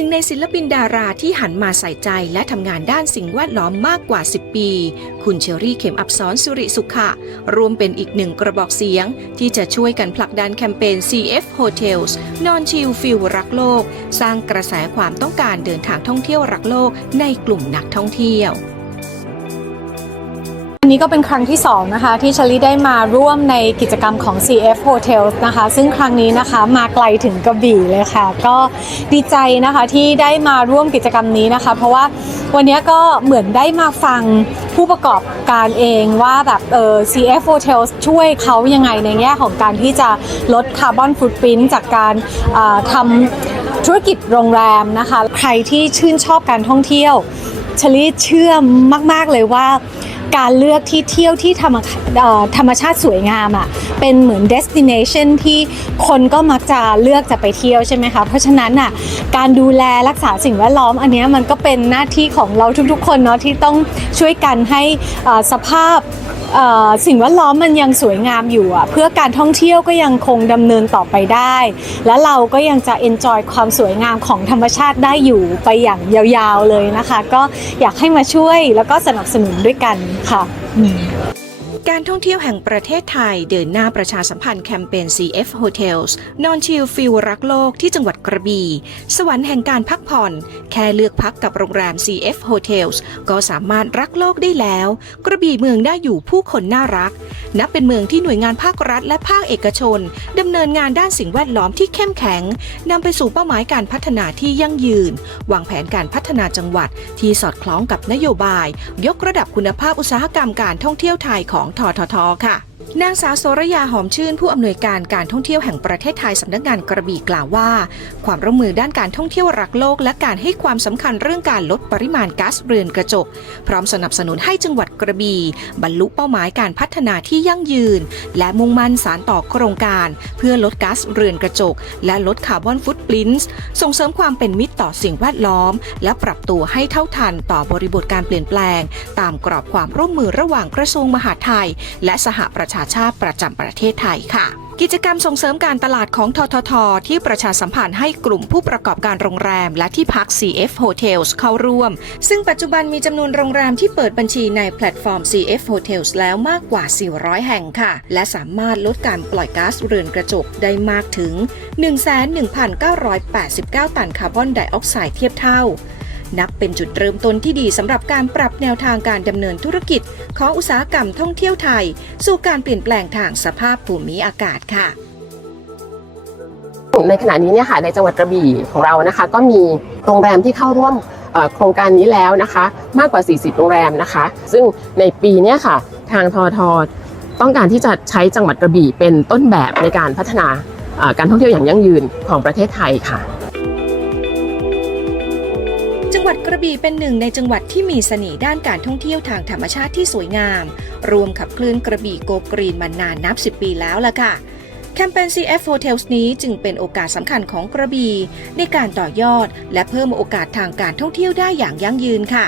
นึ่งในศิลปินดาราที่หันมาใส่ใจและทำงานด้านสิ่งแวดล้อมมากกว่า 10 ปี คุณเชอรี่เข็มอับสอนสุริสุขะรวมเป็นอีกหนึ่งกระบอกเสียง ที่จะช่วยกันผลักดันแคมเปญ CF Hotels นอนชิลฟิลรักโลก สร้างกระแสความต้องการเดินทางท่องเที่ยวรักโลกในกลุ่มนักท่องเที่ยว นนี้ก็เป็นครั้งที่2นะคะที่ชลีได้มาร่วมในกิจกรรมของ CF Hotels นะคะ ซึ่งครั้งนี้นะคะมาไกลถึงกระบี่เลยค่ะ ก็ดีใจนะคะที่ได้มาร่วมกิจกรรมนี้นะคะ เพราะว่าวันนี้ก็เหมือนได้มาฟังผู้ประกอบการเองว่าแบบเออ CF Hotels ช่วยเขายังไงในแง่ของการที่จะลดคาร์บอนฟุตปรินจากการอ่าทำธุรกิจโรงแรมนะคะ ใครที่ชื่นชอบการท่องเที่ยวชลีเชื่อมาก ๆเลยว่า การเลือกที่เที่ยวที่ธรรมธรรมชาติสวยงามอะ่ะเป็นเหมือน destination ที่คนก็มักจะเลือกจะไปเที่ยวใช่ไหมคะเพราะฉะนั้นอะการดูแลรักษาสิ่งแวดล้อม อันนี้มันก็เป็นหน้าที่ของเราทุกๆ คนเนาะที่ต้องช่วยกันให้สภาพสิ่งแวดล้อมมันยังสวยงามอยู่อะเพื่อการท่องเที่ยวก็ยังคงดำเนินต่อไปได้ และเราก็ยังจะ enjoy ความสวยงามของธรรมชาติได้อยู่ไปอย่างยาวๆเลยนะคะ ก็อยากให้มาช่วยแล้วก็สนับสนุนด้วยกันค่ะอืมการท่องเที่ยวแห่งประเทศไทยเดินหน้าประชาสัมพันธ์แคมเปญ CF Hotels นอนชิลฟิลรักโลกที่จังหวัดกระบี่สวรรค์แห่งการพักผ่อน แค่เลือกพักกับโรงแรม CF Hotels ก็สามารถรักโลกได้แล้ว กระบี่เมืองน่าอยู่ผู้คนน่ารัก นับเป็นเมืองที่หน่วยงานภาครัฐและภาคเอกชนดำเนินงานด้านสิ่งแวดล้อมที่เข้มแข็งนำไปสู่เป้าหมายการพัฒนาที่ยั่งยืน วางแผนการพัฒนาจังหวัด ที่สอดคล้องกับนโยบาย ยกระดับคุณภาพอุตสาหกรรมการท่องเที่ยวไทยของทททค่ะ นางสาวโสรยาหอมชื่นผู้อำนวยการการท่องเที่ยวแห่งประเทศไทยสำนักงานกระบี่กล่าวว่า ความร่วมมือด้านการท่องเที่ยวรักโลก และการให้ความสำคัญเรื่องการลดปริมาณก๊าซเรือนกระจก พร้อมสนับสนุนให้จังหวัดกระบี่บรรลุเป้าหมายการพัฒนาที่ยั่งยืน และมุ่งมั่นสารต่อโครงการ เพื่อลดก๊าซเรือนกระจก และลดคาร์บอนฟุตปรินท์ส่งเสริมความเป็นมิตรต่อสิ่งแวดล้อม และปรับตัวให้เท่าทันต่อบริบทการเปลี่ยนแปลง ตามกรอบความร่วมมือระหว่างกระทรวงมหาดไทย และสหประชาชาติประจำประเทศไทยค่ะกิจกรรมส่งเสริมการตลาดของททท ที่ประชาสัมพันธ์ให้กลุ่มผู้ประกอบการโรงแรม และที่พัก CF Hotels เข้าร่วม ซึ่งปัจจุบันมีจำนวนโรงแรมที่เปิดบัญชีในแพลตฟอร์ม CF Hotels แล้วมากกว่า 400 แห่งค่ะ และสามารถลดการปล่อยก๊าซเรือนกระจกได้มากถึง 11,989 ตันคาร์บอนไดออกไซด์เทียบเท่า นับเป็นจุดเริ่มต้นที่ดีสำหรับการปรับแนวทางการดำเนินธุรกิจ ของอุตสาหกรรมท่องเที่ยวไทย สู่การเปลี่ยนแปลงทางสภาพภูมิอากาศค่ะในขณะนี้เนี่ยค่ะในจังหวัดกระบี่ของเรานะคะ ก็มีโรงแรมที่เข้าร่วมโครงการนี้แล้วนะคะ มากกว่า 40 โรงแรมนะคะ ซึ่งในปีนี้ค่ะ ทางทอทต้องการที่จะใช้จังหวัดกระบี่เป็นต้นแบบในการพัฒนาการท่องเที่ยวอย่างยั่งยืนของประเทศไทยค่ะ วัดกระบี่เป็นหนึ่งในจังหวัดที่มีเสน่ห์ด้านการท่องเที่ยวทางธรรมชาติที่สวยงาม รวมขับเคลื่อนกระบี่โกกรีนมานานนับ 10 ปีแล้วล่ะค่ะ แคมเปญ CF Hotels นี้จึงเป็นโอกาสสำคัญของกระบี่ในการต่อยอด และเพิ่มโอกาสทางการท่องเที่ยวได้อย่างยั่งยืนค่ะ